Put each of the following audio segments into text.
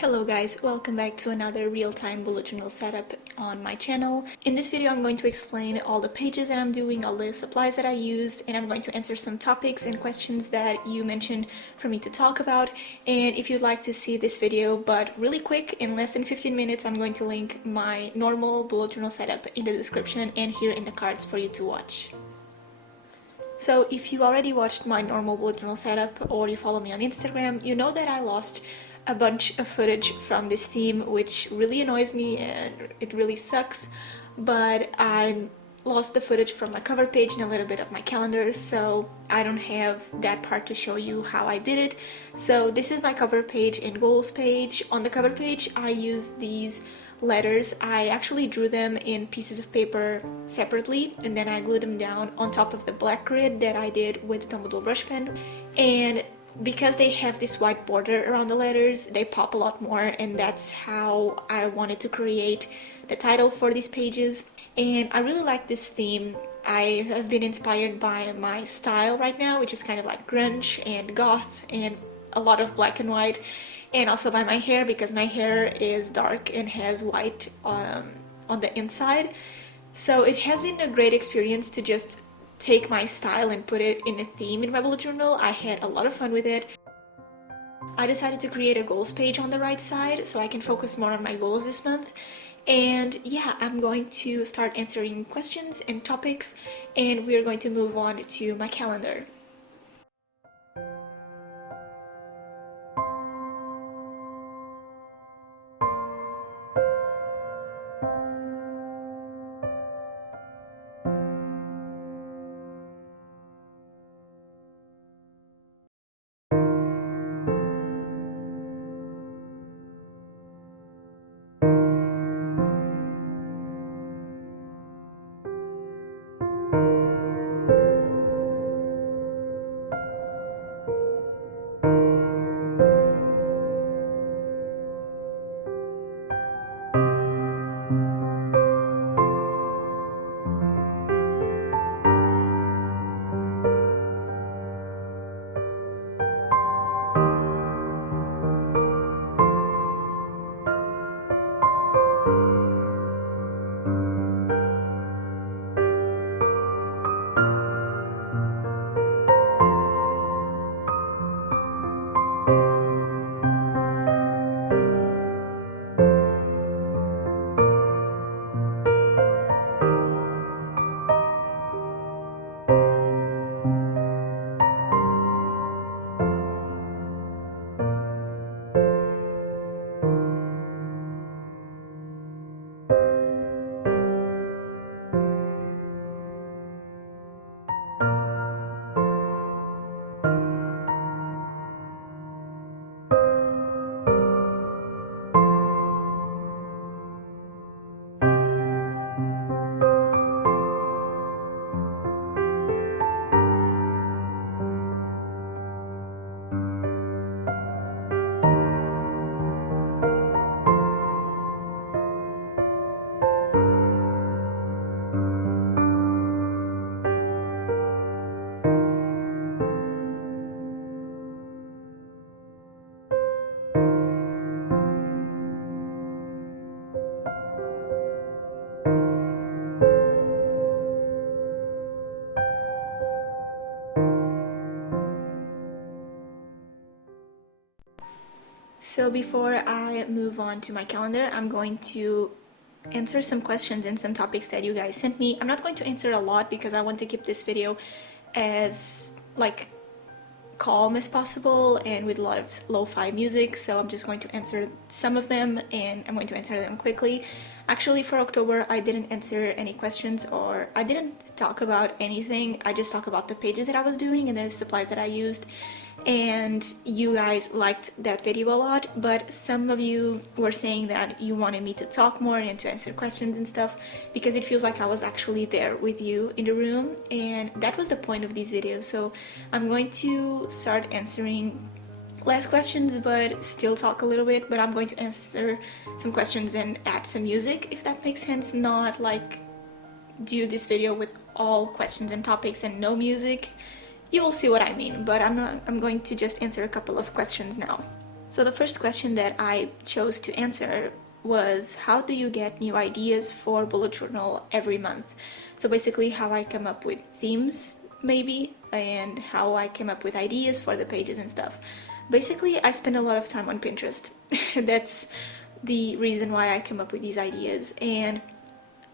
Hello guys, welcome back to another real-time bullet journal setup on my channel. In this video I'm going to explain all the pages that I'm doing, all the supplies that I used, and I'm going to answer some topics and questions that you mentioned for me to talk about. And if you'd like to see this video but really quick, in less than 15 minutes, I'm going to link my normal bullet journal setup in the description and here in the cards for you to watch. So if you already watched my normal bullet journal setup or you follow me on Instagram, you know that I lost a bunch of footage from this theme, which really annoys me and it really sucks, but I lost the footage from my cover page and a little bit of my calendar, so I don't have that part to show you how I did it. So this is my cover page and goals page. On the cover page I use these letters. I actually drew them in pieces of paper separately and then I glued them down on top of the black grid that I did with the Dumbledore brush pen, and because they have this white border around the letters, they pop a lot more, and that's how I wanted to create the title for these pages. And I really like this theme. I have been inspired by my style right now, which is kind of like grunge and goth and a lot of black and white, and also by my hair because my hair is dark and has white on the inside. So it has been a great experience to just take my style and put it in a theme in my bullet journal. I had a lot of fun with it. I decided to create a goals page on the right side so I can focus more on my goals this month. And yeah, I'm going to start answering questions and topics, and we're going to move on to my calendar. So before I move on to my calendar, I'm going to answer some questions and some topics that you guys sent me. I'm not going to answer a lot because I want to keep this video as like calm as possible and with a lot of lo-fi music, so I'm just going to answer some of them and I'm going to answer them quickly. Actually, for October I didn't answer any questions or I didn't talk about anything. I just talked about the pages that I was doing and the supplies that I used, and you guys liked that video a lot, but some of you were saying that you wanted me to talk more and to answer questions and stuff because it feels like I was actually there with you in the room, and that was the point of these videos. So I'm going to start answering less questions but still talk a little bit, but I'm going to answer some questions and add some music, if that makes sense, not like do this video with all questions and topics and no music. You will see what I mean, but I'm going to just answer a couple of questions now. So the first question that I chose to answer was, how do you get new ideas for bullet journal every month? So basically how I come up with themes maybe, and how I came up with ideas for the pages and stuff. Basically I spend a lot of time on Pinterest. That's the reason why I came up with these ideas. And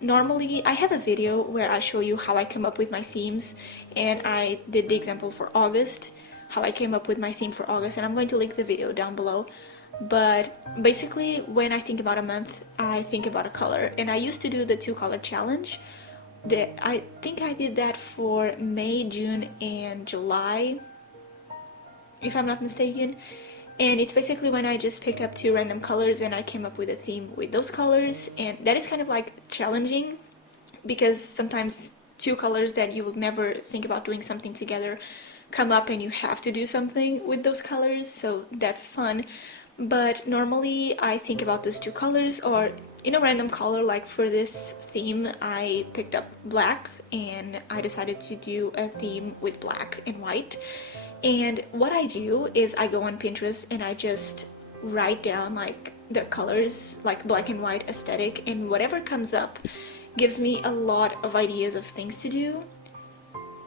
normally I have a video where I show you how I come up with my themes, and I did the example for August, how I came up with my theme for August, and I'm going to link the video down below. But basically when I think about a month, I think about a color, and I used to do the 2-color challenge. I think I did that for May, June, and July, if I'm not mistaken. And it's basically when I just picked up 2 random colors and I came up with a theme with those colors, and that is kind of like challenging because sometimes 2 colors that you will never think about doing something together come up and you have to do something with those colors, so that's fun. But normally I think about those 2 colors or in a random color. Like for this theme I picked up black and I decided to do a theme with black and white. And what I do is I go on Pinterest and I just write down like the colors, like black and white aesthetic, and whatever comes up gives me a lot of ideas of things to do.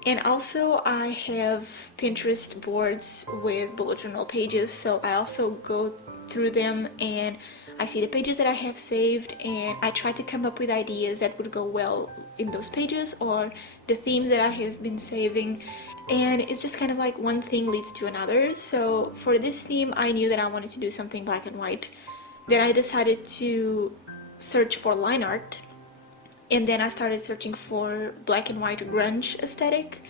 And also I have Pinterest boards with bullet journal pages, so I also go through them and I see the pages that I have saved and I try to come up with ideas that would go well in those pages or the themes that I have been saving. And it's just kind of like one thing leads to another. So for this theme I knew that I wanted to do something black and white. Then I decided to search for line art, and then I started searching for black and white grunge aesthetic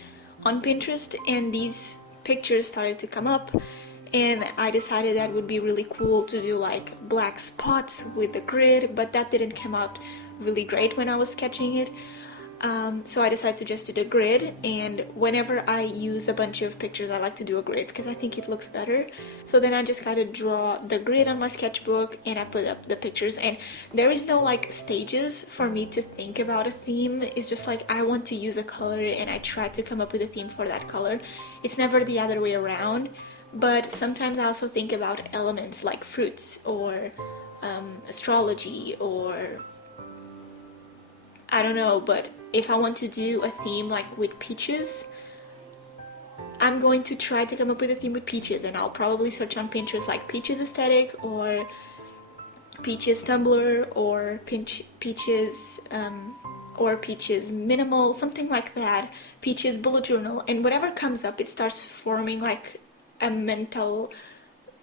on Pinterest, and these pictures started to come up, and I decided that would be really cool to do like black spots with the grid, but that didn't come out really great when I was sketching it. So I decided to just do the grid, and whenever I use a bunch of pictures I like to do a grid because I think it looks better. So then I just gotta draw the grid on my sketchbook and I put up the pictures, and there is no like stages for me to think about a theme. It's just like I want to use a color and I try to come up with a theme for that color. It's never the other way around. But sometimes I also think about elements like fruits or astrology, or I don't know, but if I want to do a theme like with peaches, I'm going to try to come up with a theme with peaches, and I'll probably search on Pinterest like peaches aesthetic or peaches Tumblr or peaches or peaches minimal, something like that, peaches bullet journal, and whatever comes up it starts forming like a mental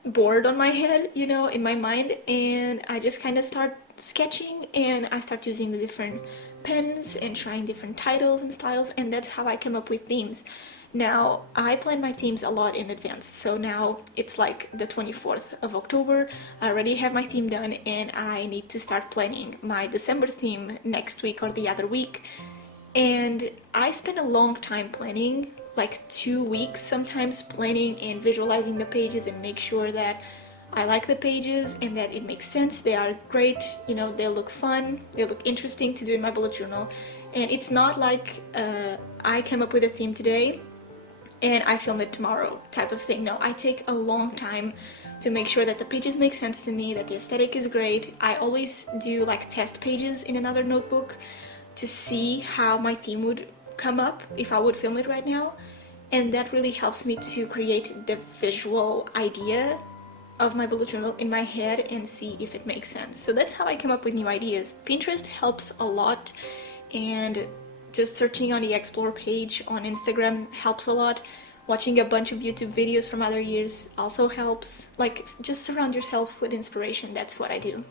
board on my head, you know, in my mind, and I just kind of start sketching and I start using the different pens and trying different titles and styles, and that's how I come up with themes. Now, I plan my themes a lot in advance, so now it's like the 24th of October, I already have my theme done and I need to start planning my December theme next week or the other week. And I spend a long time planning, like 2 weeks sometimes, planning and visualizing the pages and make sure that I like the pages and that it makes sense, they are great, you know, they look fun, they look interesting to do in my bullet journal. And it's not like I came up with a theme today and I film it tomorrow type of thing. No, I take a long time to make sure that the pages make sense to me, that the aesthetic is great. I always do like test pages in another notebook to see how my theme would come up if I would film it right now, and that really helps me to create the visual idea of my bullet journal in my head and see if it makes sense. So that's how I come up with new ideas. Pinterest helps a lot, and just searching on the explore page on Instagram helps a lot. Watching a bunch of YouTube videos from other years also helps. Like, just surround yourself with inspiration. That's what I do.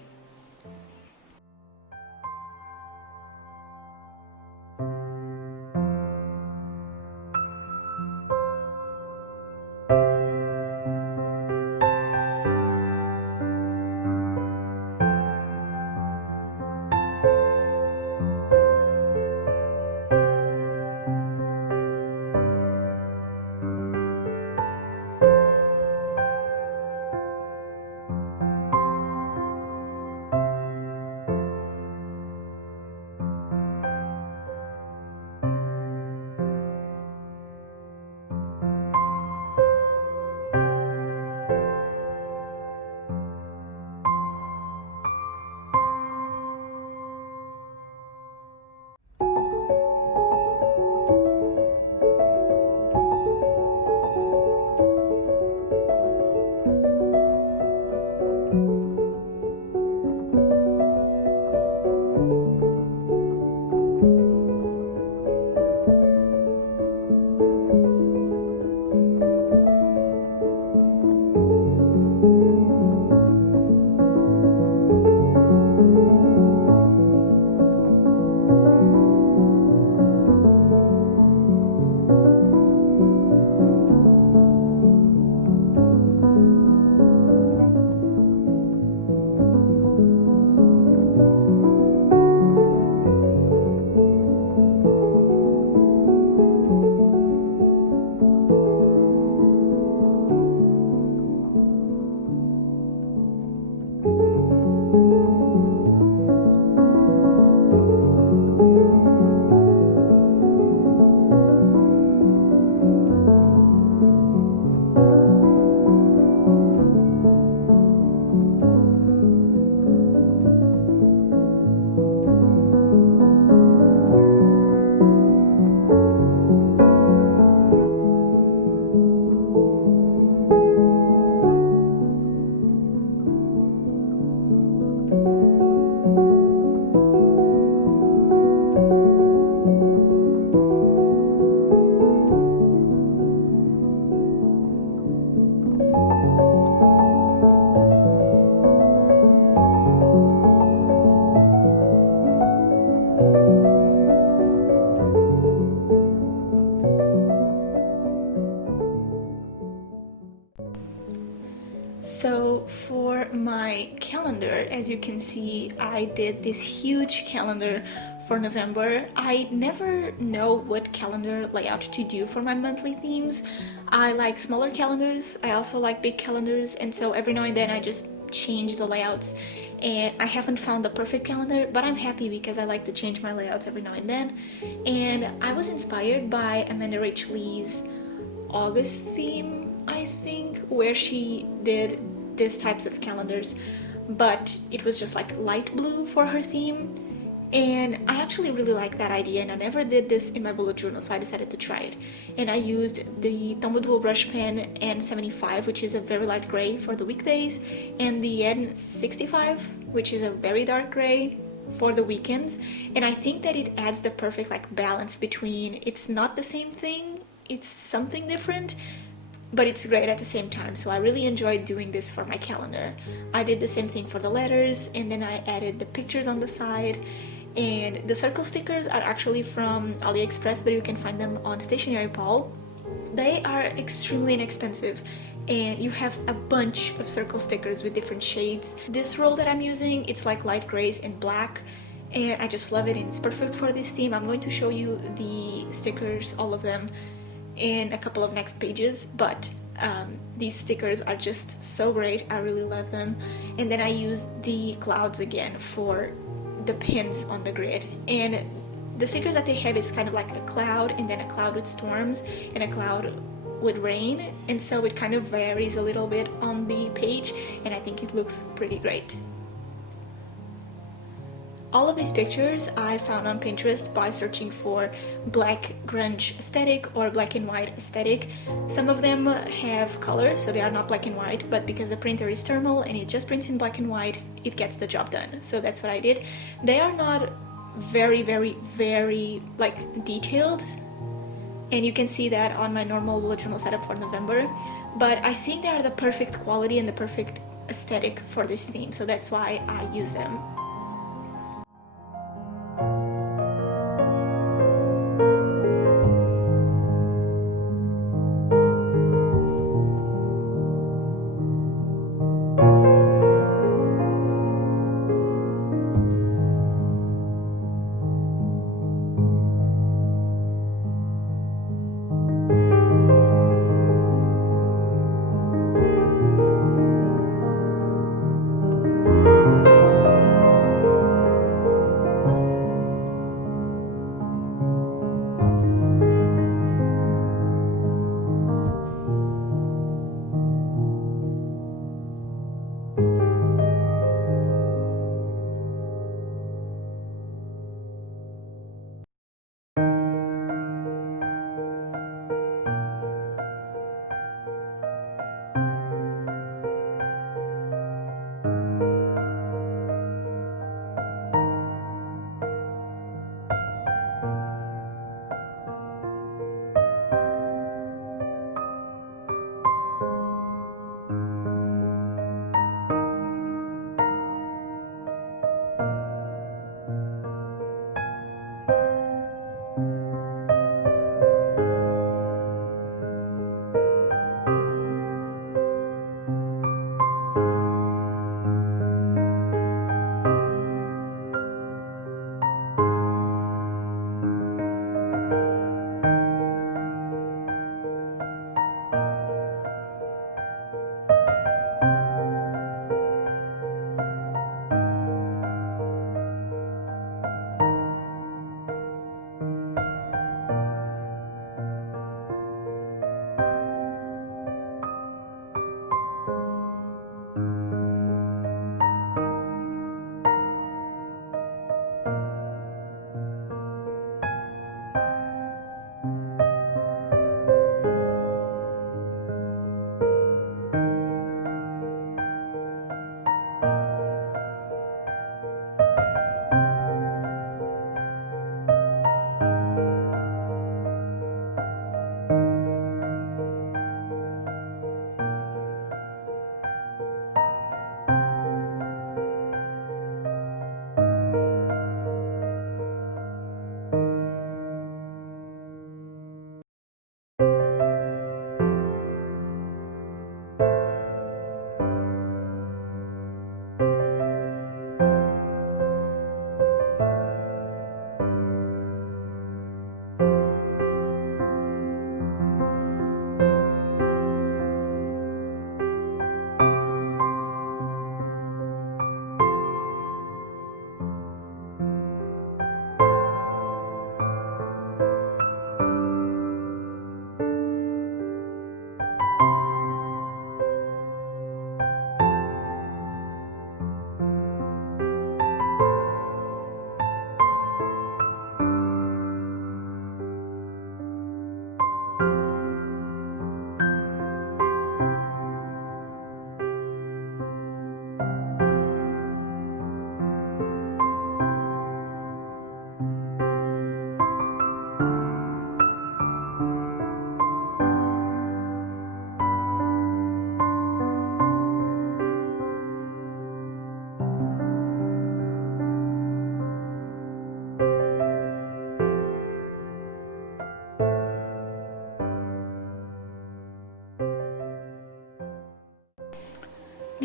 my calendar. As you can see, I did this huge calendar for November. I never know what calendar layout to do for my monthly themes. I like smaller calendars, I also like big calendars, and so every now and then I just change the layouts, and I haven't found the perfect calendar, but I'm happy because I like to change my layouts every now and then. And I was inspired by Amanda Rach Lee's August theme, I think, where she did these types of calendars, but it was just like light blue for her theme. And I actually really like that idea, and I never did this in my bullet journal, so I decided to try it. And I used the Tombow Dual Brush Pen N75, which is a very light gray for the weekdays, and the N65, which is a very dark gray for the weekends. And I think that it adds the perfect like balance between, it's not the same thing, it's something different, but it's great at the same time. So I really enjoyed doing this for my calendar. I did the same thing for the letters, and then I added the pictures on the side. And the circle stickers are actually from AliExpress, but you can find them on Stationery Pal. They are extremely inexpensive, and you have a bunch of circle stickers with different shades. This roll that I'm using, it's like light grays and black, and I just love it, and it's perfect for this theme. I'm going to show you the stickers, all of them, in a couple of next pages, but these stickers are just so great. I really love them. And then I used the clouds again for the pins on the grid, and the stickers that they have is kind of like a cloud, and then a cloud with storms, and a cloud with rain, and so it kind of varies a little bit on the page, and I think it looks pretty great. All of these pictures I found on Pinterest by searching for black grunge aesthetic or black and white aesthetic. Some of them have color, so they are not black and white, but because the printer is thermal and it just prints in black and white, it gets the job done. So that's what I did. They are not very like detailed, and you can see that on my normal bullet journal setup for November, but I think they are the perfect quality and the perfect aesthetic for this theme, so that's why I use them.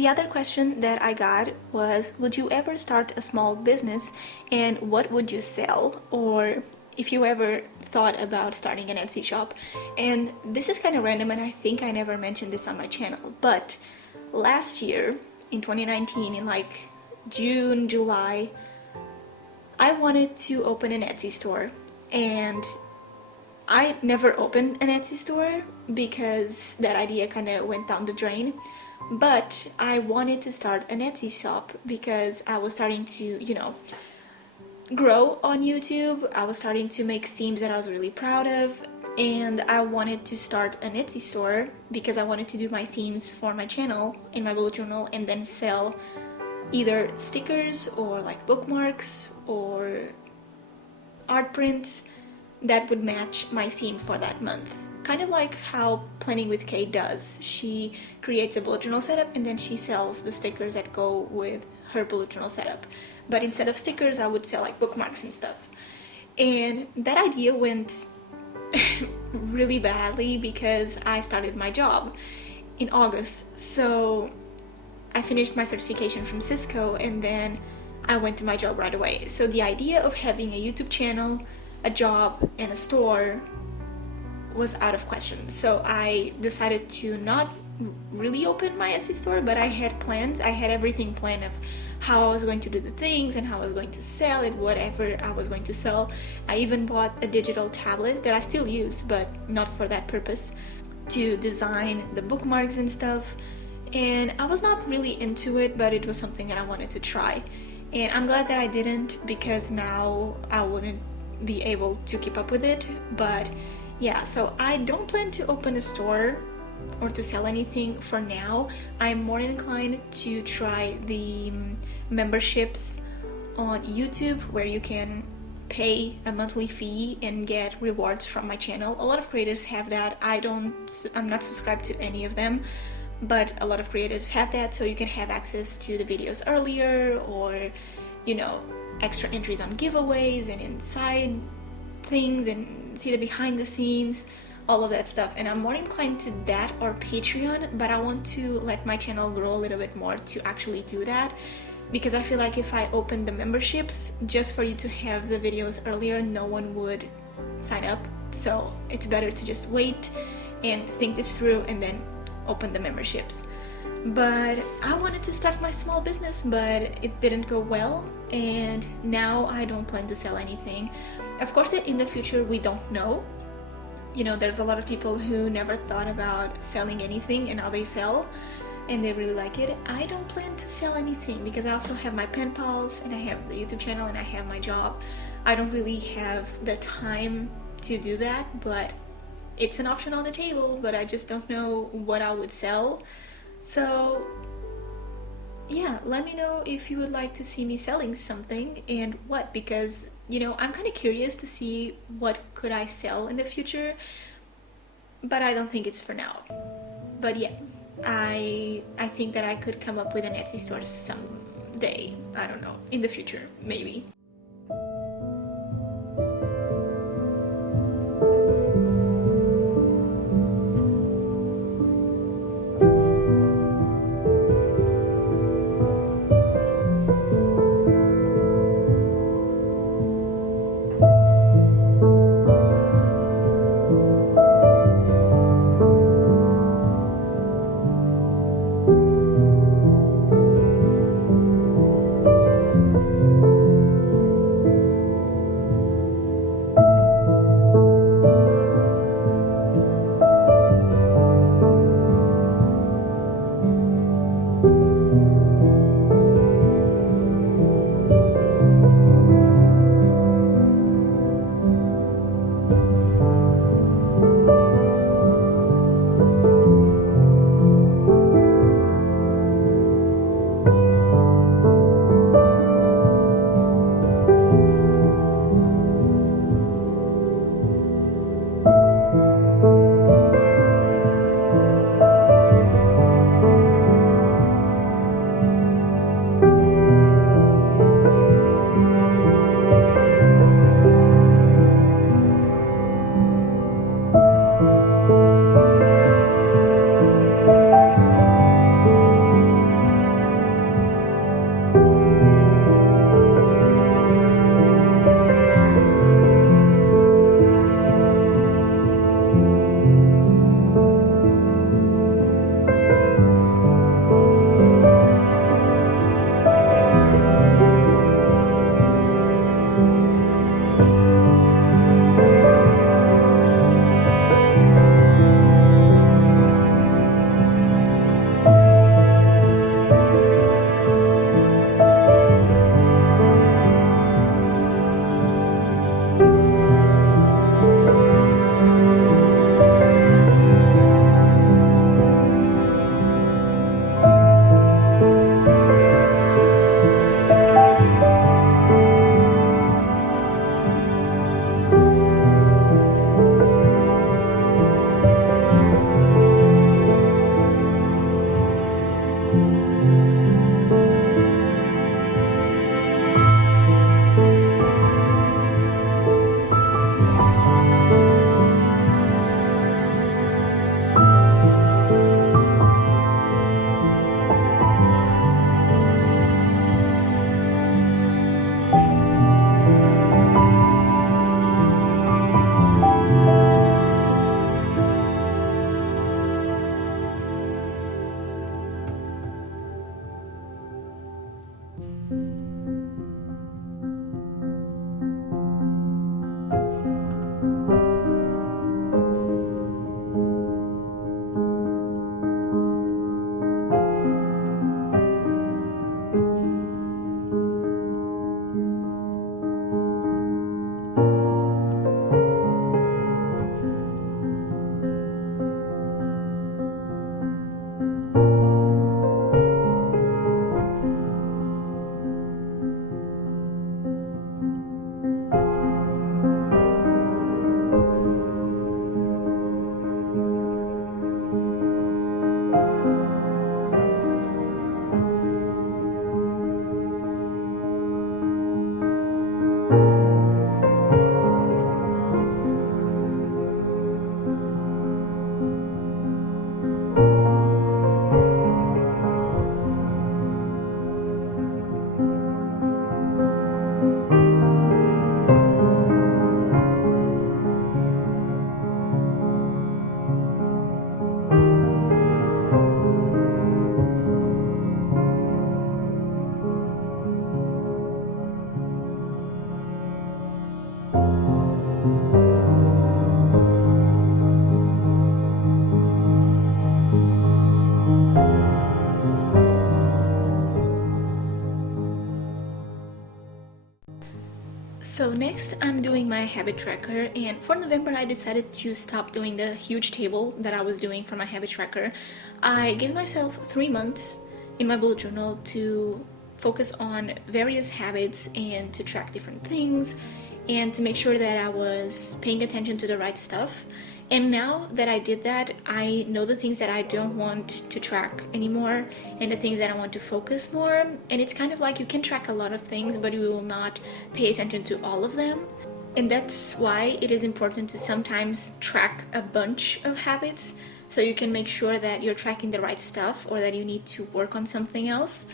The other question that I got was, would you ever start a small business and what would you sell? Or if you ever thought about starting an Etsy shop. And this is kind of random, and I think I never mentioned this on my channel, but last year in 2019, in like June, July, I wanted to open an Etsy store, and I never opened an Etsy store because that idea kind of went down the drain. But I wanted to start an Etsy shop because I was starting to, grow on YouTube. I was starting to make themes that I was really proud of, and I wanted to start an Etsy store because I wanted to do my themes for my channel, in my bullet journal, and then sell either stickers or like bookmarks or art prints that would match my theme for that month. Kind of like how Planning with Kate does. She creates a bullet journal setup and then she sells the stickers that go with her bullet journal setup. But instead of stickers, I would sell like bookmarks and stuff. And that idea went really badly because I started my job in August. So I finished my certification from Cisco and then I went to my job right away. So the idea of having a YouTube channel, a job, and a store was out of question. So I decided to not really open my Etsy store, but I had plans. I had everything planned of how I was going to do the things and how I was going to sell it, whatever I was going to sell. I even bought a digital tablet that I still use, but not for that purpose, to design the bookmarks and stuff. And I was not really into it, but it was something that I wanted to try. And I'm glad that I didn't, because now I wouldn't be able to keep up with it. But yeah, so I don't plan to open a store or to sell anything for now. I'm more inclined to try the memberships on YouTube, where you can pay a monthly fee and get rewards from my channel. A lot of creators have that. I'm not subscribed to any of them, but a lot of creators have that, so you can have access to the videos earlier, or extra entries on giveaways and inside things, and see the behind the scenes, all of that stuff. And I'm more inclined to that or Patreon, but I want to let my channel grow a little bit more to actually do that, because I feel like if I open the memberships just for you to have the videos earlier, no one would sign up. So it's better to just wait and think this through and then open the memberships. But I wanted to start my small business, but it didn't go well, and now I don't plan to sell anything. Of course, in the future we don't know. There's a lot of people who never thought about selling anything and now they sell and they really like it. I don't plan to sell anything because I also have my Penpals and I have the YouTube channel and I have my job. I don't really have the time to do that, but it's an option on the table, but I just don't know what I would sell. So yeah, let me know if you would like to see me selling something and what, because I'm kind of curious to see what could I sell in the future, but I don't think it's for now. But yeah, I think that I could come up with an Etsy store someday. I don't know, in the future, maybe. So next I'm doing my habit tracker, and for November I decided to stop doing the huge table that I was doing for my habit tracker. I gave myself 3 months in my bullet journal to focus on various habits and to track different things and to make sure that I was paying attention to the right stuff. And now that I did that, I know the things that I don't want to track anymore and the things that I want to focus more. And it's kind of like you can track a lot of things, but you will not pay attention to all of them. And that's why it is important to sometimes track a bunch of habits so you can make sure that you're tracking the right stuff or that you need to work on something else.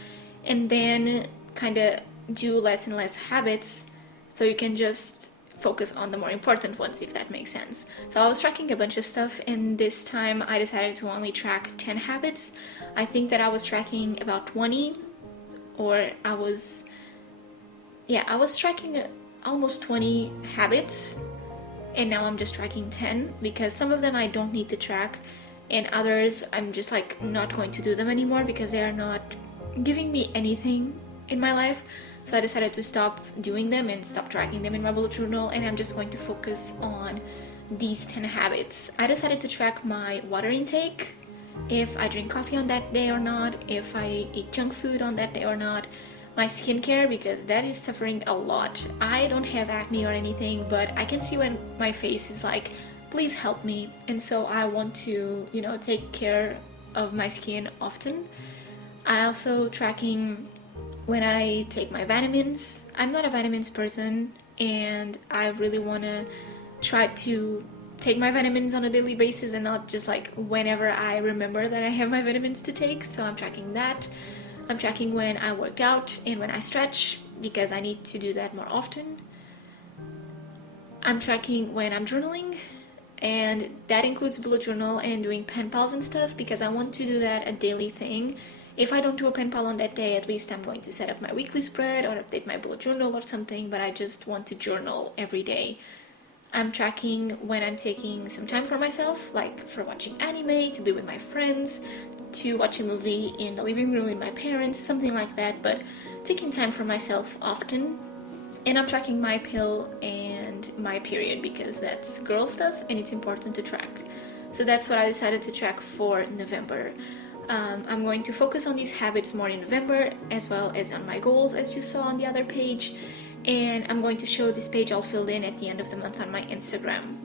And then kind of do less and less habits so you can just focus on the more important ones, if that makes sense. So I was tracking a bunch of stuff, and this time I decided to only track 10 habits. I think that I was tracking about 20, or I was tracking almost 20 habits, and now I'm just tracking 10 because some of them I don't need to track, and others I'm just like not going to do them anymore because they are not giving me anything in my life. So I decided to stop doing them and stop tracking them in my bullet journal, and I'm just going to focus on these 10 habits. I decided to track my water intake, if I drink coffee on that day or not, if I eat junk food on that day or not, my skincare, because that is suffering a lot. I don't have acne or anything, but I can see when my face is like, please help me. And so I want to, take care of my skin often. I also tracking when I take my vitamins. I'm not a vitamins person, and I really want to try to take my vitamins on a daily basis and not just like whenever I remember that I have my vitamins to take. So I'm tracking that. I'm tracking when I work out and when I stretch because I need to do that more often. I'm tracking when I'm journaling, and that includes bullet journal and doing pen pals and stuff because I want to do that a daily thing. If I don't do a pen pal on that day, at least I'm going to set up my weekly spread or update my bullet journal or something, but I just want to journal every day. I'm tracking when I'm taking some time for myself, like for watching anime, to be with my friends, to watch a movie in the living room with my parents, something like that, but taking time for myself often. And I'm tracking my pill and my period because that's girl stuff and it's important to track. So that's what I decided to track for November. I'm going to focus on these habits more in November, as well as on my goals, as you saw on the other page, and I'm going to show this page all filled in at the end of the month on my Instagram.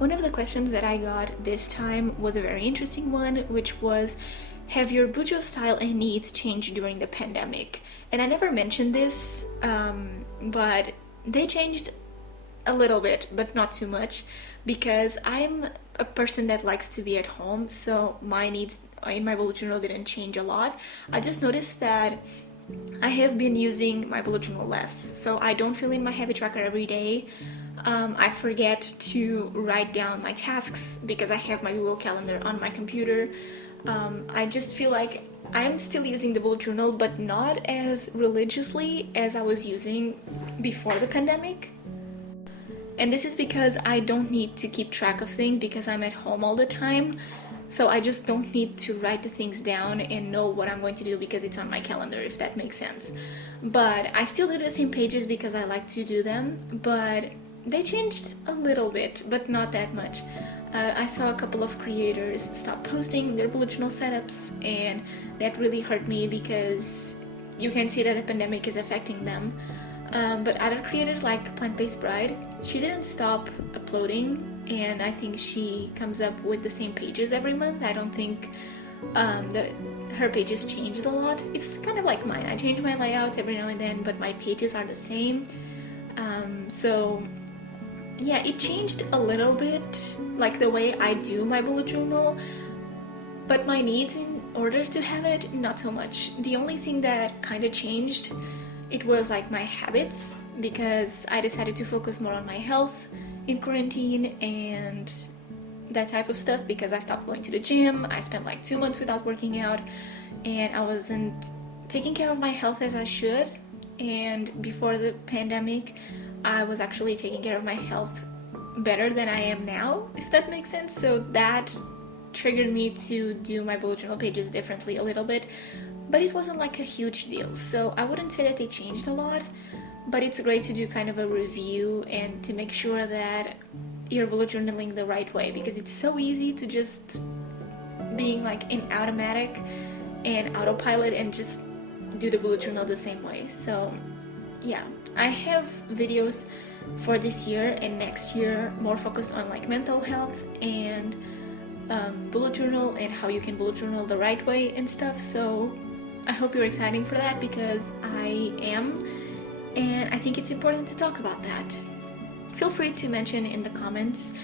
One of the questions that I got this time was a very interesting one, which was, have your BuJo style and needs changed during the pandemic? And I never mentioned this, but they changed a little bit, but not too much, because I'm a person that likes to be at home, so my needs in my bullet journal didn't change a lot. I just noticed that I have been using my bullet journal less, so I don't fill in my habit tracker every day. I forget to write down my tasks because I have my Google Calendar on my computer. I just feel like I'm still using the bullet journal, but not as religiously as I was using before the pandemic. And this is because I don't need to keep track of things because I'm at home all the time. So I just don't need to write the things down and know what I'm going to do because it's on my calendar, if that makes sense. But I still do the same pages because I like to do them, but they changed a little bit, but not that much. I saw a couple of creators stop posting their bullet journal setups, and that really hurt me because you can see that the pandemic is affecting them. But other creators like Plant-Based Bride, she didn't stop uploading, and I think she comes up with the same pages every month. I don't think her pages changed a lot. It's kind of like mine. I change my layouts every now and then, but my pages are the same. So yeah, it changed a little bit, like the way I do my bullet journal, but my needs in order to have it, not so much. The only thing that kind of changed, it was like my habits, because I decided to focus more on my health in quarantine and that type of stuff, because I stopped going to the gym. I spent like 2 months without working out, and I wasn't taking care of my health as I should. And before the pandemic, I was actually taking care of my health better than I am now, if that makes sense. So that triggered me to do my bullet journal pages differently a little bit, but it wasn't like a huge deal. So I wouldn't say that they changed a lot, but it's great to do kind of a review and to make sure that you're bullet journaling the right way, because it's so easy to just being like in automatic and autopilot and just do the bullet journal the same way. So yeah, I have videos for this year and next year more focused on like mental health and bullet journal and how you can bullet journal the right way and stuff. So I hope you're excited for that, because I am, and I think it's important to talk about that. Feel free to mention in the comments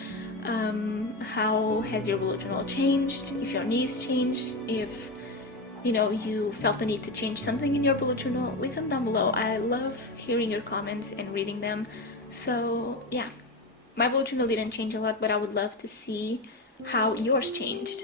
how has your bullet journal changed, if your needs changed, if you felt the need to change something in your bullet journal. Leave them down below. I love hearing your comments and reading them. So yeah, my bullet journal didn't change a lot, but I would love to see how yours changed.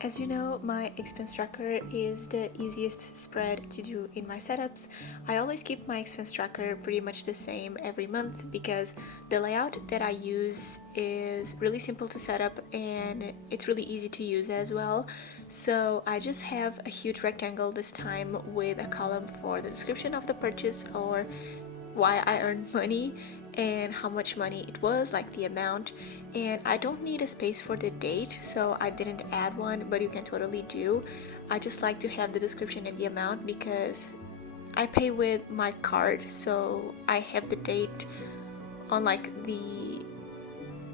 As you know, my expense tracker is the easiest spread to do in my setups. I always keep my expense tracker pretty much the same every month because the layout that I use is really simple to set up and it's really easy to use as well. So I just have a huge rectangle this time with a column for the description of the purchase or why I earned money and how much money it was, like the amount. And I don't need a space for the date, so I didn't add one, but you can totally do. I just like to have the description and the amount because I pay with my card, so I have the date on like the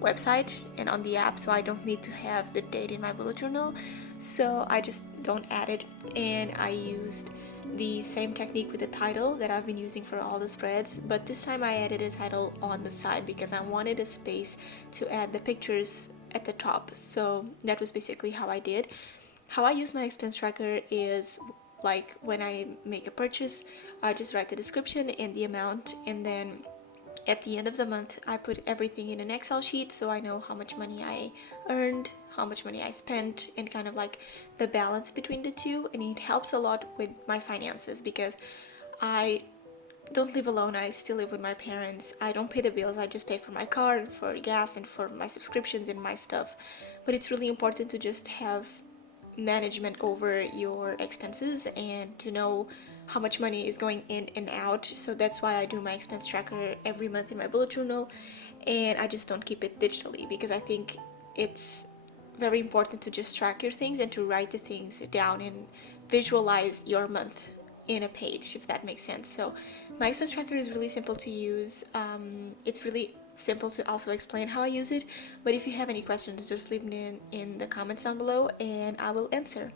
website and on the app, so I don't need to have the date in my bullet journal, so I just don't add it. And I used the same technique with the title that I've been using for all the spreads, but this time I added a title on the side because I wanted a space to add the pictures at the top. So that was basically how I did. How I use my expense tracker is like when I make a purchase, I just write the description and the amount, and then at the end of the month I put everything in an Excel sheet so I know how much money I earned, how much money I spent, and kind of like the balance between the two. And it helps a lot with my finances because I don't live alone. I still live with my parents. I don't pay the bills. I just pay for my car and for gas and for my subscriptions and my stuff. But it's really important to just have management over your expenses and to know how much money is going in and out. So that's why I do my expense tracker every month in my bullet journal, and I just don't keep it digitally because I think it's very important to just track your things and to write the things down and visualize your month in a page, if that makes sense. So my expense tracker is really simple to use. It's really simple to also explain how I use it, but if you have any questions, just leave them in the comments down below and I will answer.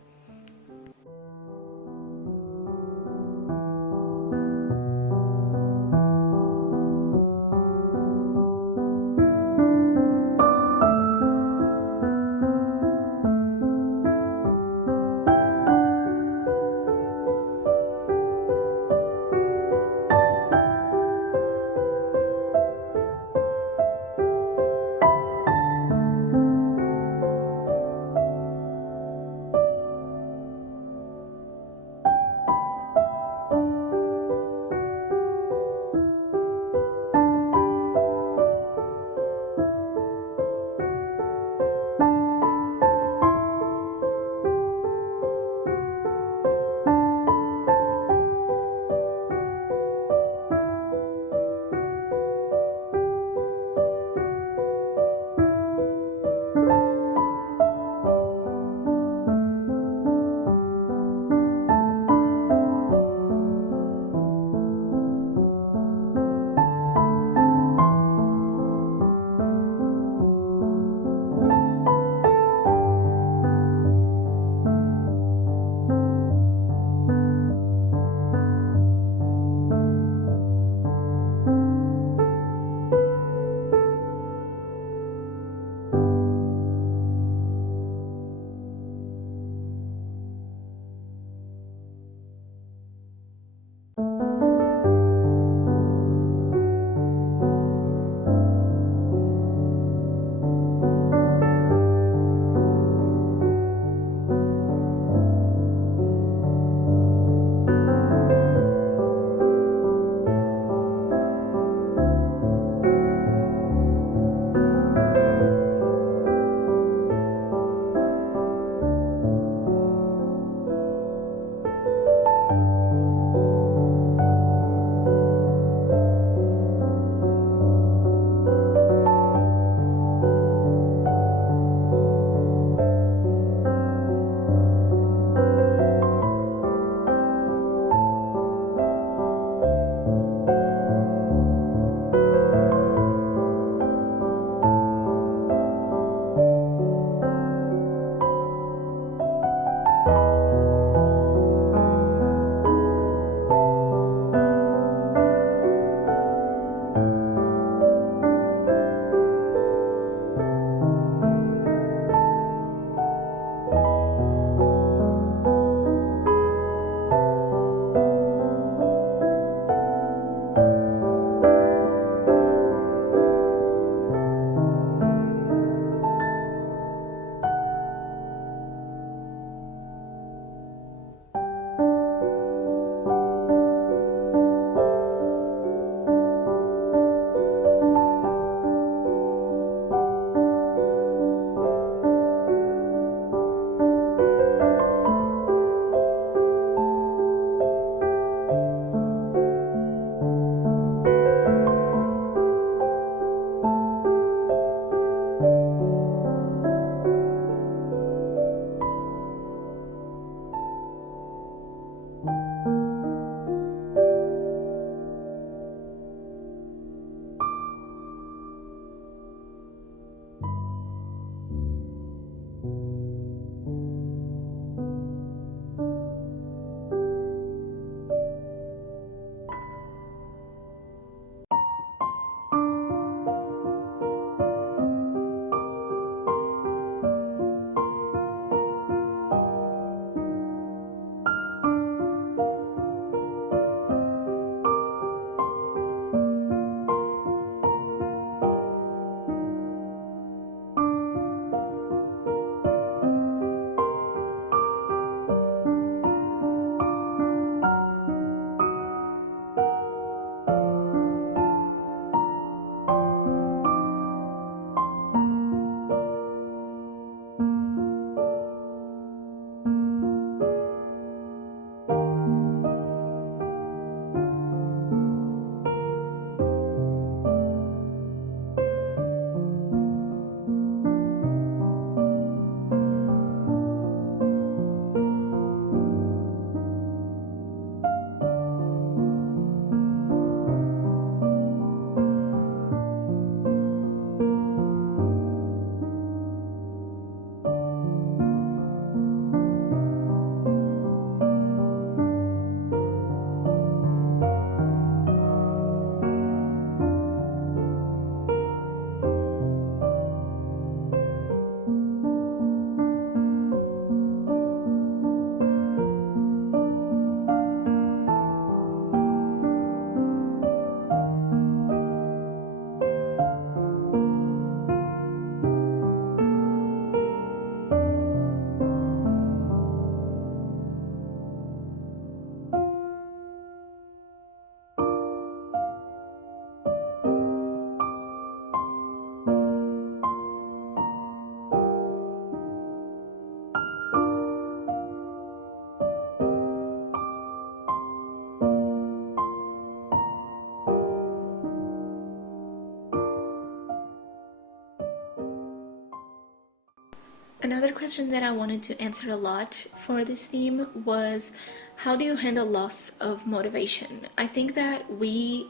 Another question that I wanted to answer a lot for this theme was, how do you handle loss of motivation? I think that we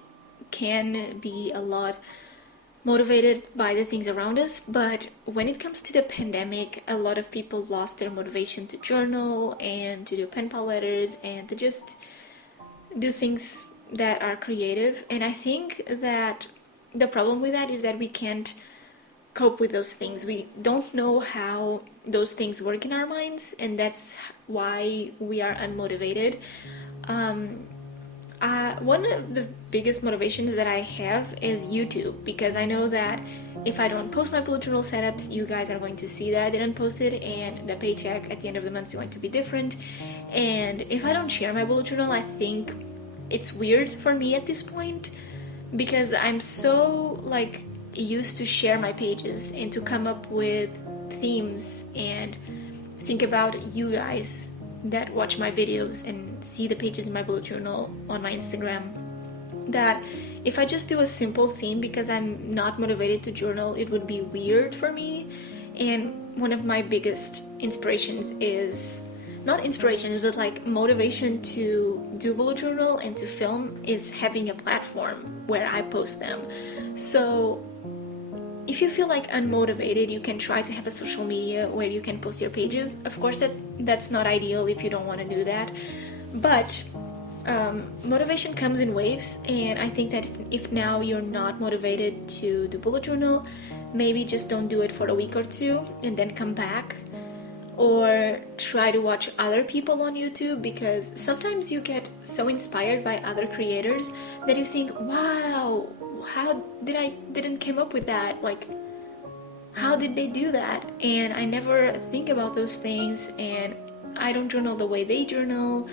can be a lot motivated by the things around us, but when it comes to the pandemic, a lot of people lost their motivation to journal and to do pen pal letters and to just do things that are creative. And I think that the problem with that is that we can't cope with those things. We don't know how those things work in our minds, and that's why we are unmotivated. One of the biggest motivations that I have is YouTube, because I know that if I don't post my bullet journal setups, you guys are going to see that I didn't post it, and the paycheck at the end of the month is going to be different. And if I don't share my bullet journal, I think it's weird for me at this point, because I'm so like used to share my pages and to come up with themes and think about you guys that watch my videos and see the pages in my bullet journal on my Instagram, that if I just do a simple theme because I'm not motivated to journal, it would be weird for me. And one of my biggest inspirations is, not inspirations, but like motivation to do bullet journal and to film, is having a platform where I post them. So if you feel like unmotivated, you can try to have a social media where you can post your pages. Of course, that's not ideal if you don't want to do that, but motivation comes in waves, and I think that if now you're not motivated to do bullet journal, maybe just don't do it for a week or two and then come back, or try to watch other people on YouTube, because sometimes you get so inspired by other creators that you think, wow, how didn't came up with that, like how did they do that? And I never think about those things, and I don't journal the way they journal,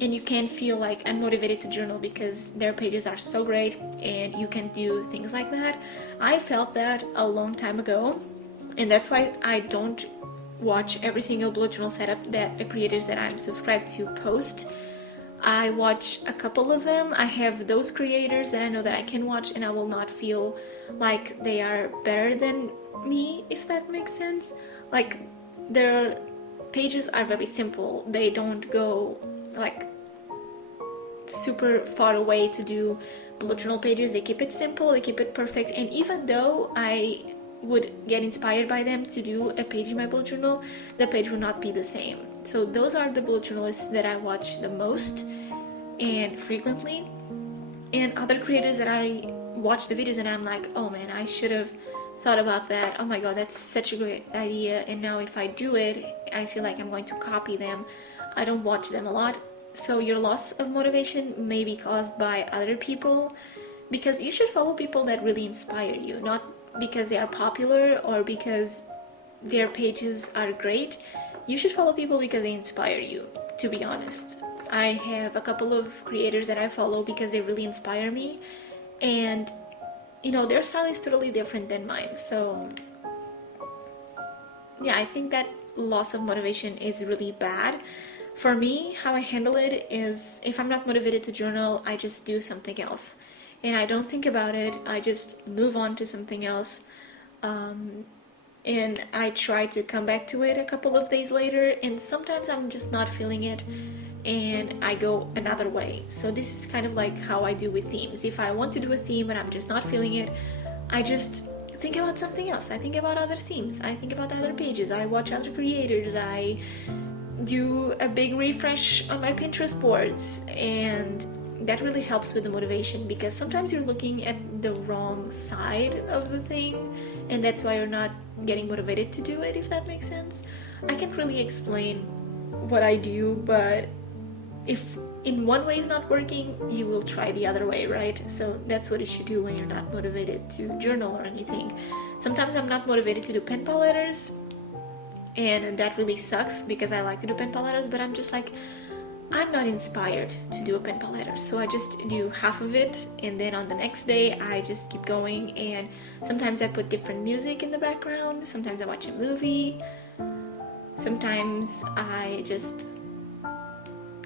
and you can feel like unmotivated to journal because their pages are so great and you can do things like that. I felt that a long time ago, and that's why I don't watch every single bullet journal setup that the creators that I'm subscribed to post. I watch a couple of them. I have those creators that I know that I can watch, and I will not feel like they are better than me, if that makes sense. Like, their pages are very simple. They don't go like super far away to do bullet journal pages. They keep it simple, they keep it perfect, and even though I would get inspired by them to do a page in my bullet journal, the page will not be the same. So those are the bullet journalists that I watch the most and frequently. And other creators that I watch the videos and I'm like, oh man, I should have thought about that. Oh my god, that's such a great idea. And now if I do it, I feel like I'm going to copy them. I don't watch them a lot. So your loss of motivation may be caused by other people, because you should follow people that really inspire you, not because they are popular or because their pages are great. You should follow people because they inspire you, to be honest. I have a couple of creators that I follow because they really inspire me, and you know, their style is totally different than mine. So yeah, I think that loss of motivation is really bad. For me, how I handle it is, if I'm not motivated to journal, I just do something else. And I don't think about it, I just move on to something else. And I try to come back to it a couple of days later, and sometimes I'm just not feeling it and I go another way. So this is kind of like how I do with themes. If I want to do a theme and I'm just not feeling it, I just think about something else. I think about other themes, I think about other pages, I watch other creators, I do a big refresh on my Pinterest boards, and that really helps with the motivation, because sometimes you're looking at the wrong side of the thing, and that's why you're not getting motivated to do it, if that makes sense. I can't really explain what I do, but if in one way is not working, you will try the other way, right? So that's what you should do when you're not motivated to journal or anything. Sometimes I'm not motivated to do pen pal letters, and that really sucks because I like to do pen pal letters, but I'm just like, I'm not inspired to do a pen pal letter, so I just do half of it, and then on the next day I just keep going. And sometimes I put different music in the background, sometimes I watch a movie, sometimes I just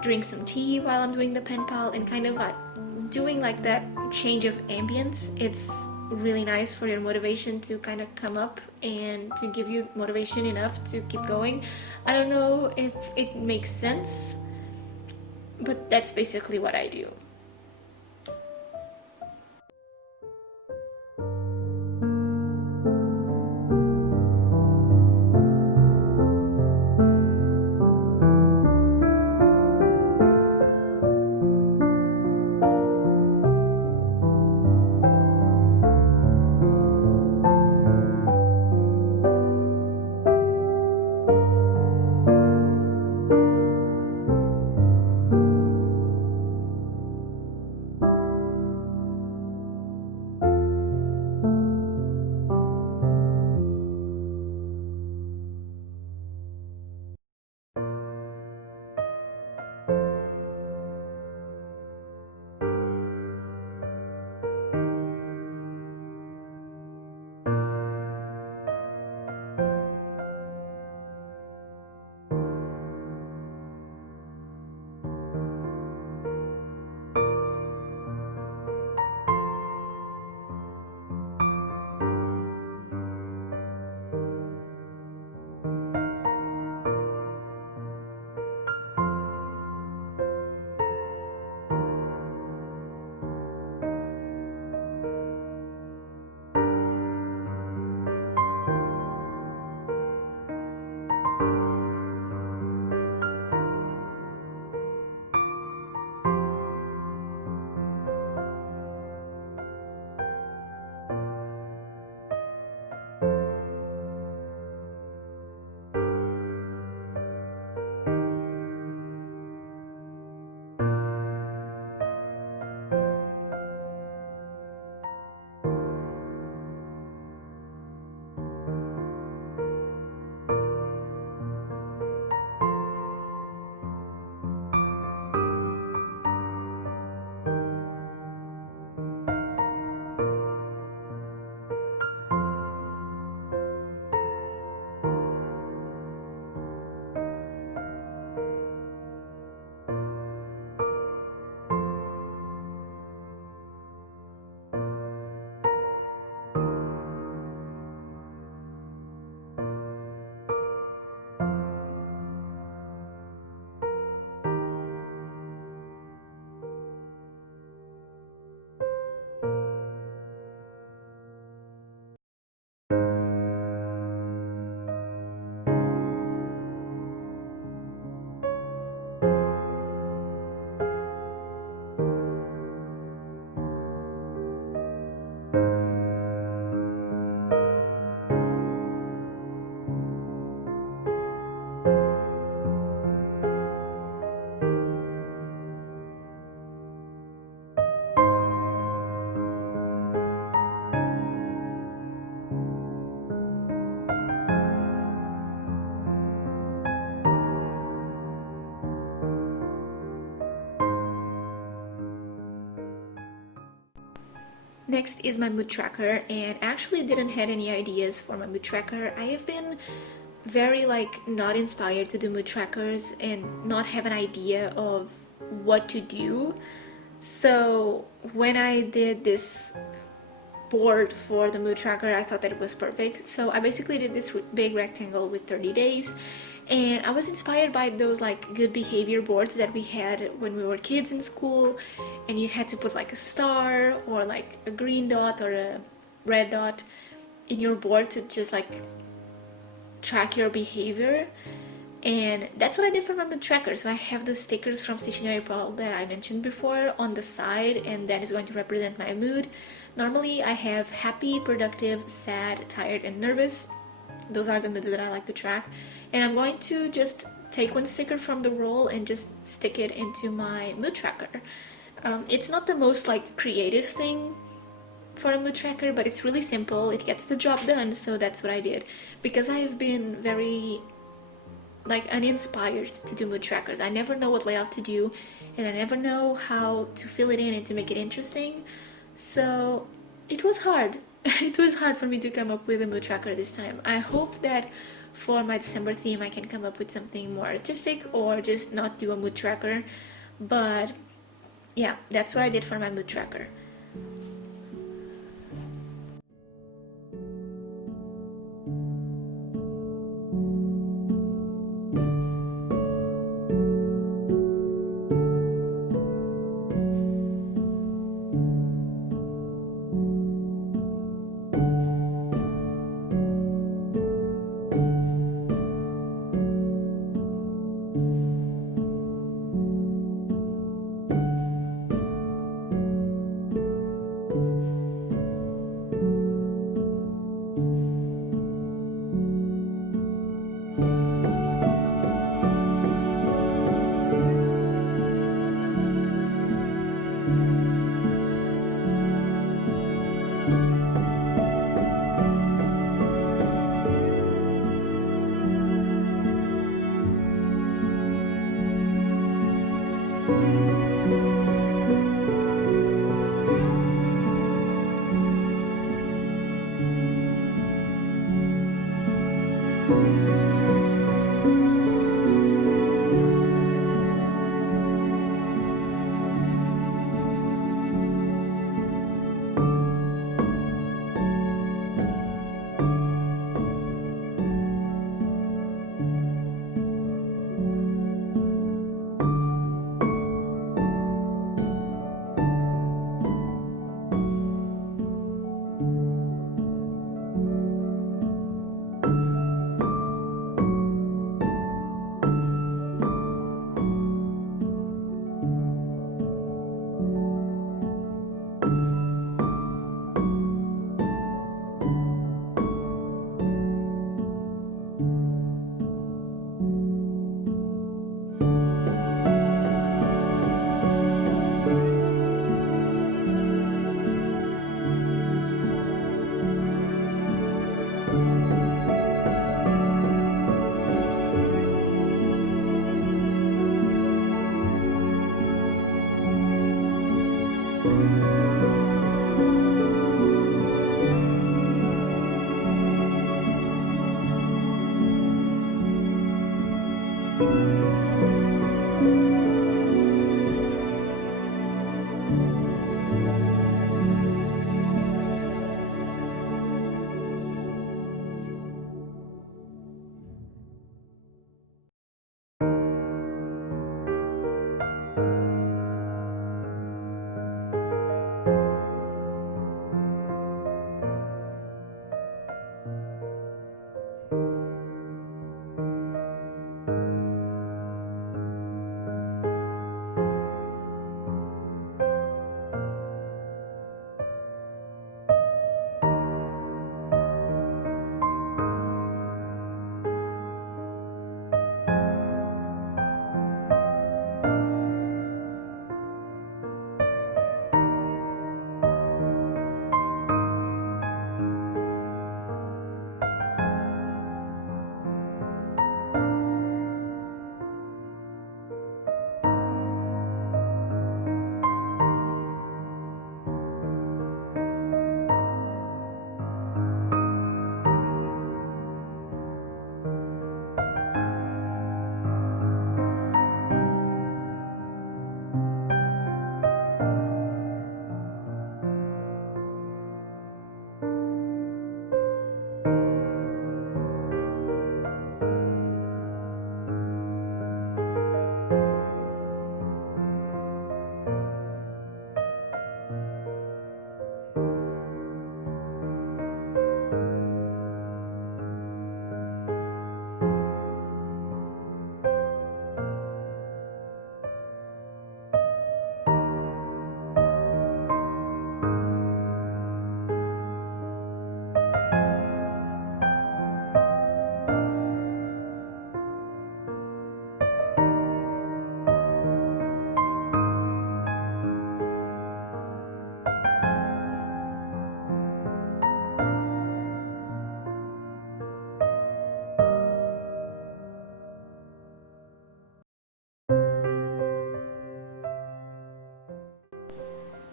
drink some tea while I'm doing the pen pal, and kind of doing like that change of ambience. It's really nice for your motivation to kind of come up and to give you motivation enough to keep going. I don't know if it makes sense, but that's basically what I do. Next is my mood tracker, and I actually didn't have any ideas for my mood tracker. I have been very not inspired to do mood trackers and not have an idea of what to do. So when I did this board for the mood tracker, I thought that it was perfect. So I basically did this big rectangle with 30 days, and I was inspired by those good behavior boards that we had when we were kids in school, and you had to put a star or a green dot or a red dot in your board to just track your behavior. And that's what I did for my mood tracker. So I have the stickers from Stationery Pearl that I mentioned before on the side, and that is going to represent my mood. Normally I have happy, productive, sad, tired, and nervous. Those are the moods that I like to track. And I'm going to just take one sticker from the roll and just stick it into my mood tracker. It's not the most creative thing for a mood tracker, but it's really simple. It gets the job done, so that's what I did. Because I have been very uninspired to do mood trackers. I never know what layout to do, and I never know how to fill it in and to make it interesting. So it was hard. It was hard for me to come up with a mood tracker this time. I hope that for my December theme I can come up with something more artistic or just not do a mood tracker. But yeah, that's what I did for my mood tracker.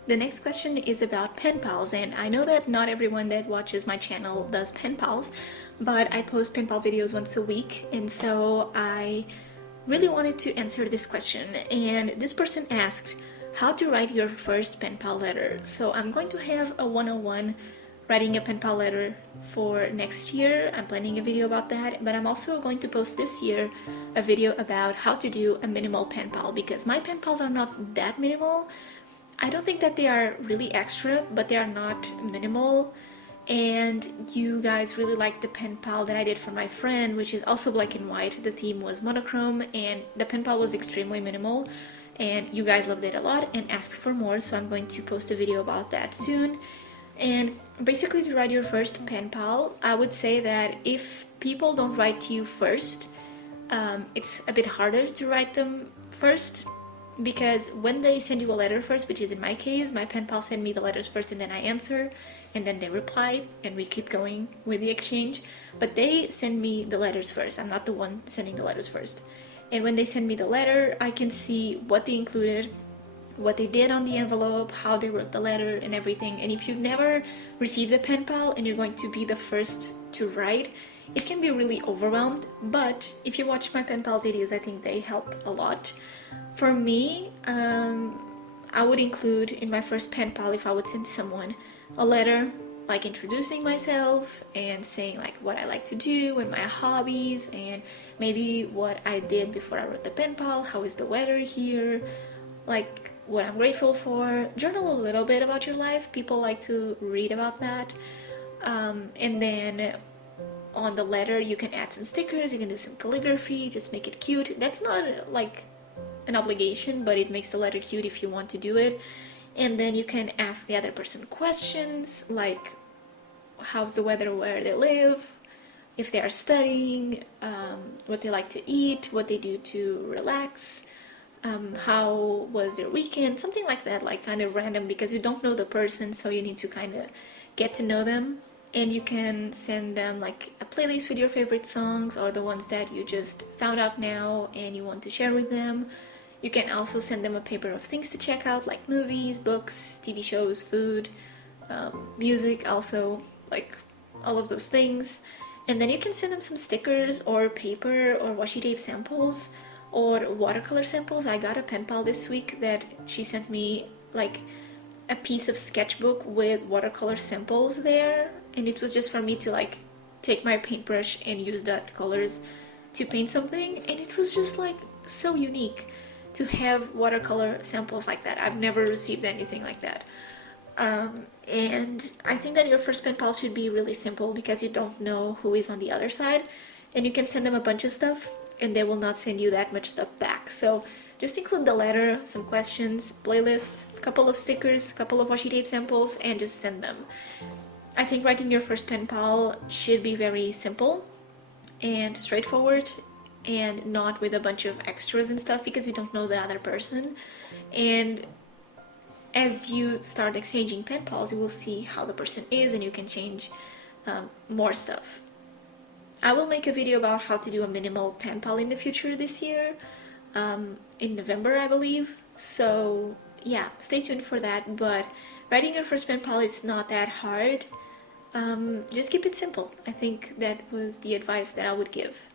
The next question is about pen pals, and I know that not everyone that watches my channel does pen pals, but I post pen pal videos once a week, and so I really wanted to answer this question. And this person asked how to write your first pen pal letter. So I'm going to have a 101 writing a pen pal letter for next year. I'm planning a video about that, but I'm also going to post this year a video about how to do a minimal pen pal, because my pen pals are not that minimal. I don't think that they are really extra, but they are not minimal. And you guys really liked the pen pal that I did for my friend, which is also black and white. The theme was monochrome, and the pen pal was extremely minimal, and you guys loved it a lot and asked for more, so I'm going to post a video about that soon. And basically, to write your first pen pal, I would say that if people don't write to you first, it's a bit harder to write them first, because when they send you a letter first, which is in my case, my pen pal send me the letters first and then I answer, and then they reply and we keep going with the exchange. But they send me the letters first. I'm not the one sending the letters first. And when they send me the letter, I can see what they included, what they did on the envelope, how they wrote the letter, and everything. And if you've never received a pen pal and you're going to be the first to write, it can be really overwhelmed. But if you watch my pen pal videos, I think they help a lot. For me, I would include in my first pen pal, if I would send to someone, a letter like introducing myself and saying like what I like to do and my hobbies and maybe what I did before I wrote the pen pal, how is the weather here, like what I'm grateful for. Journal a little bit about your life. People like to read about that. And then on the letter you can add some stickers, you can do some calligraphy, just make it cute. That's not like an obligation, but it makes the letter cute if you want to do it. And then you can ask the other person questions like how's the weather where they live, if they are studying, what they like to eat, what they do to relax, how was their weekend, something like that, like kind of random, because you don't know the person, so you need to kind of get to know them. And you can send them like a playlist with your favorite songs or the ones that you just found out now and you want to share with them. You can also send them a paper of things to check out, like movies, books, TV shows, food, music also, like all of those things. And then you can send them some stickers or paper or washi tape samples or watercolor samples. I got a pen pal this week that she sent me like a piece of sketchbook with watercolor samples there, and it was just for me to like take my paintbrush and use that colors to paint something, and it was just like so unique to have watercolor samples like that. I've never received anything like that. And I think that your first pen pal should be really simple because you don't know who is on the other side, and you can send them a bunch of stuff and they will not send you that much stuff back. So just include the letter, some questions, playlists, a couple of stickers, a couple of washi tape samples, and just send them. I think writing your first pen pal should be very simple and straightforward and not with a bunch of extras and stuff because you don't know the other person. And as you start exchanging pen pals, you will see how the person is and you can change more stuff. I will make a video about how to do a minimal pen pal in the future this year, in November I believe. So yeah, stay tuned for that. But writing your first pen pal is not that hard. Just keep it simple. I think that was the advice that I would give.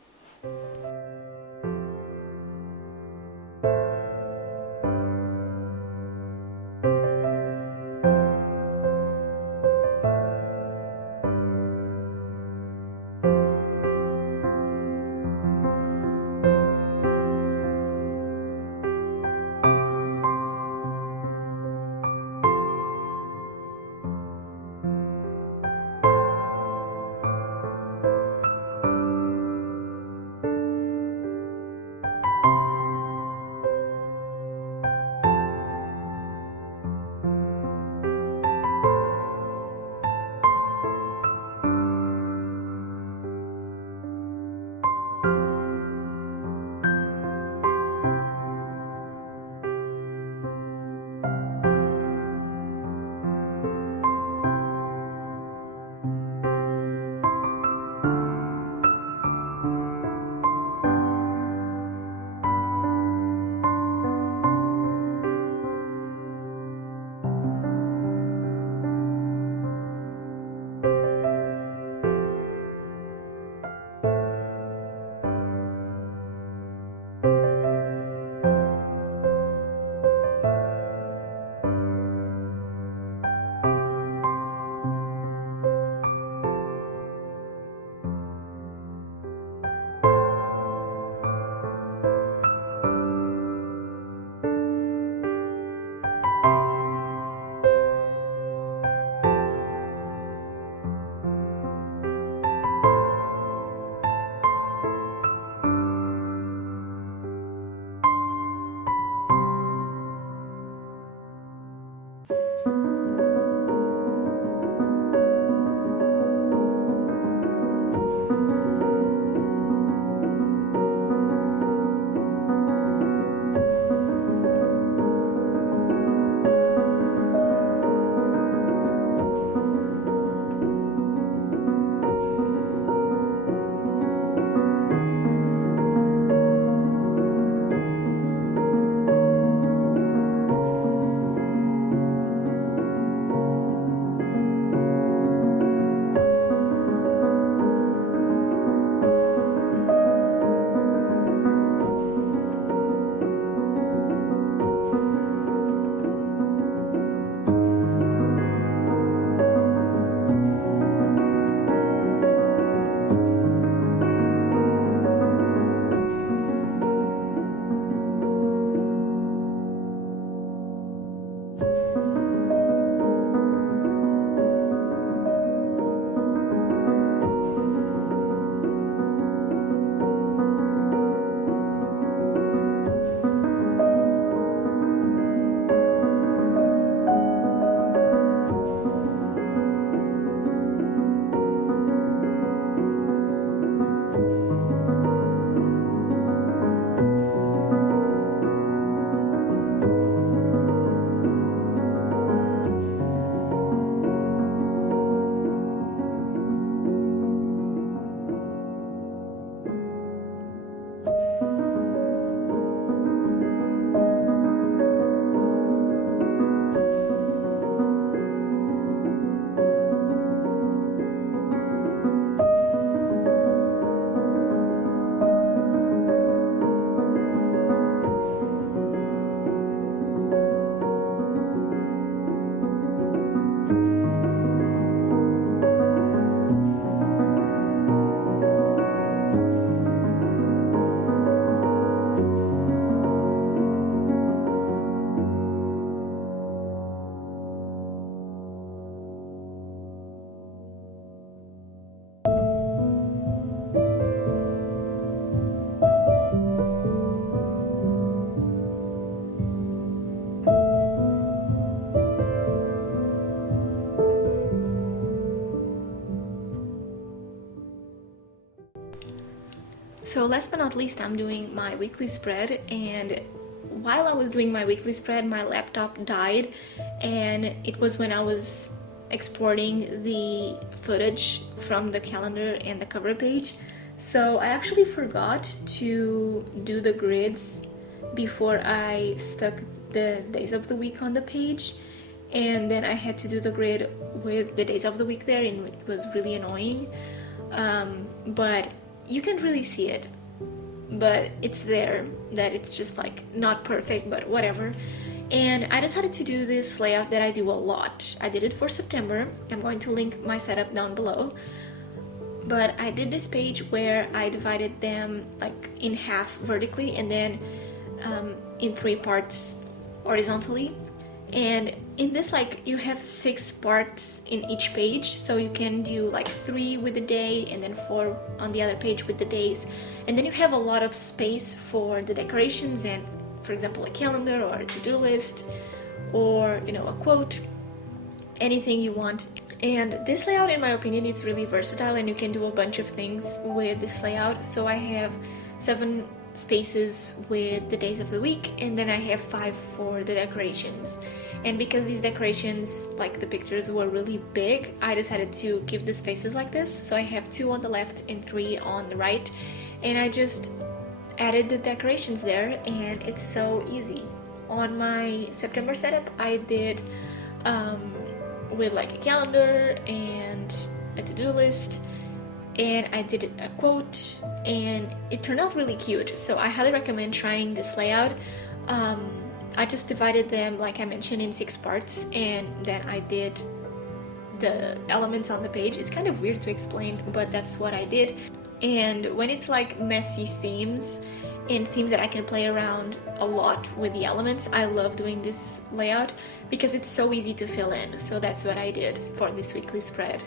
So last but not least, I'm doing my weekly spread, and while I was doing my weekly spread, my laptop died, and it was when I was exporting the footage from the calendar and the cover page. So I actually forgot to do the grids before I stuck the days of the week on the page, and then I had to do the grid with the days of the week there, and it was really annoying. But you can't really see it, but it's there, that it's just like not perfect, but whatever. And I decided to do this layout that I do a lot. I did it for September. I'm going to link my setup down below. But I did this page where I divided them like in half vertically, and then in 3 parts horizontally. And in this, like, you have 6 parts in each page, so you can do like 3 with the day and then 4 on the other page with the days, and then you have a lot of space for the decorations and, for example, a calendar or a to-do list, or, you know, a quote, anything you want. And this layout, in my opinion, it's really versatile, and you can do a bunch of things with this layout. So I have 7 spaces with the days of the week, and then I have 5 for the decorations. And because these decorations, like the pictures, were really big, I decided to keep the spaces like this. So I have 2 on the left and 3 on the right, and I just added the decorations there, and it's so easy. On my September setup, I did with like a calendar and a to-do list, and I did a quote, and it turned out really cute. So I highly recommend trying this layout. I just divided them, like I mentioned, in 6 parts, and then I did the elements on the page. It's kind of weird to explain, but that's what I did. And when it's like messy themes and themes that I can play around a lot with the elements, I love doing this layout because it's so easy to fill in. So that's what I did for this weekly spread.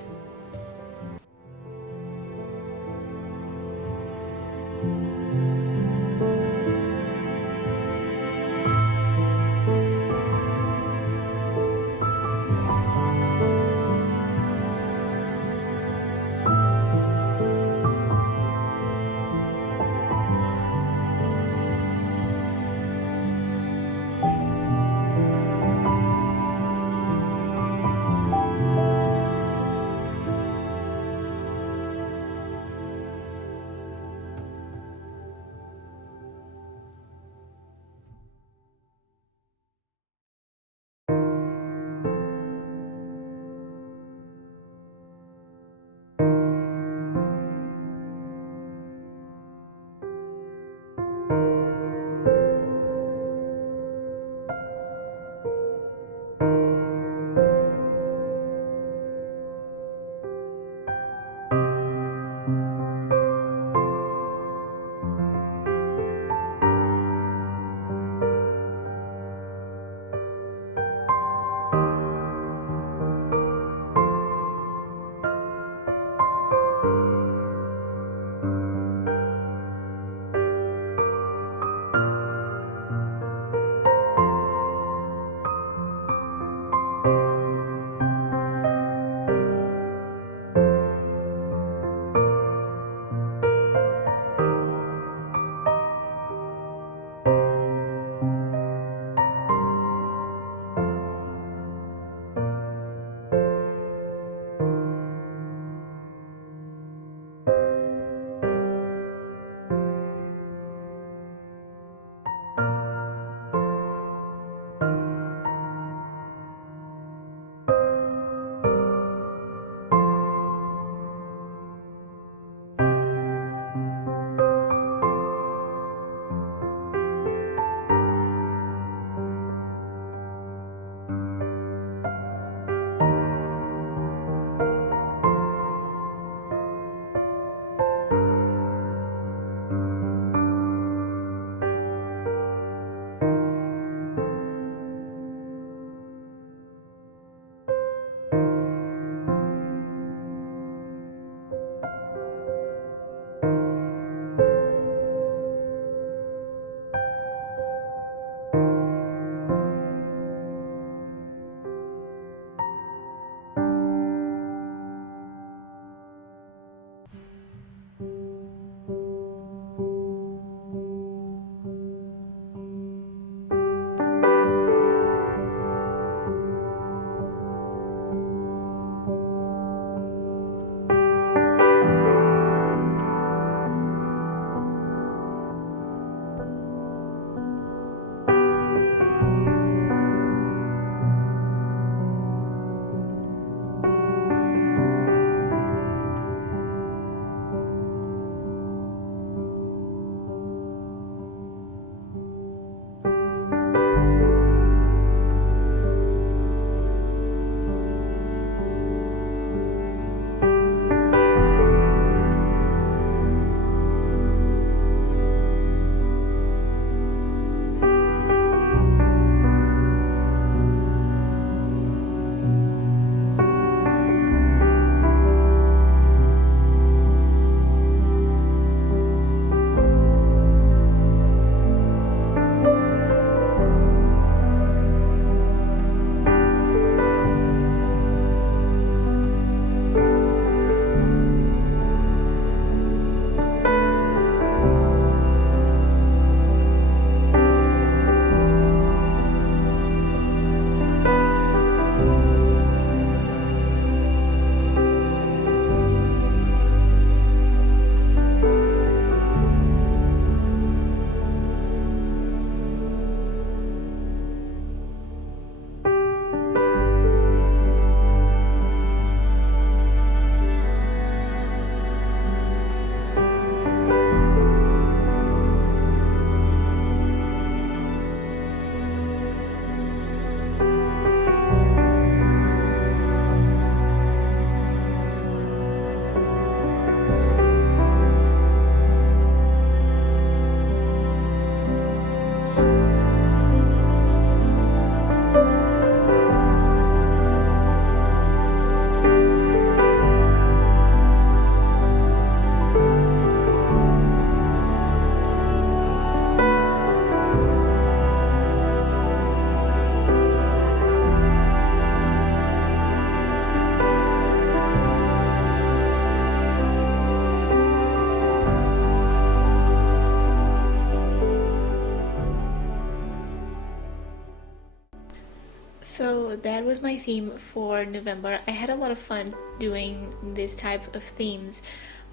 So that was my theme for November. I had a lot of fun doing this type of themes.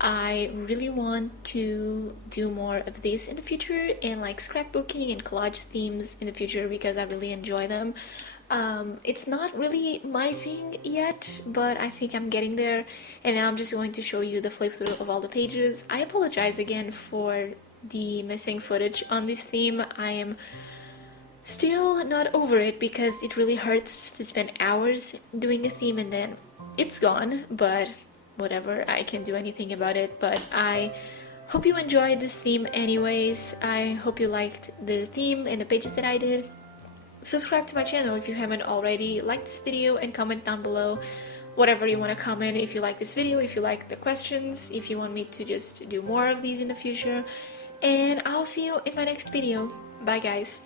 I really want to do more of this in the future, and like scrapbooking and collage themes in the future, because I really enjoy them. It's not really my thing yet, but I think I'm getting there, and now I'm just going to show you the flip through of all the pages. I apologize again for the missing footage on this theme. I am still not over it because it really hurts to spend hours doing a theme and then it's gone, but whatever, I can't do anything about it. But I hope you enjoyed this theme anyways. I hope you liked the theme and the pages that I did. Subscribe to my channel if you haven't already, like this video, and comment down below whatever you want to comment. If you like this video, if you like the questions, if you want me to just do more of these in the future. And I'll see you in my next video. Bye guys.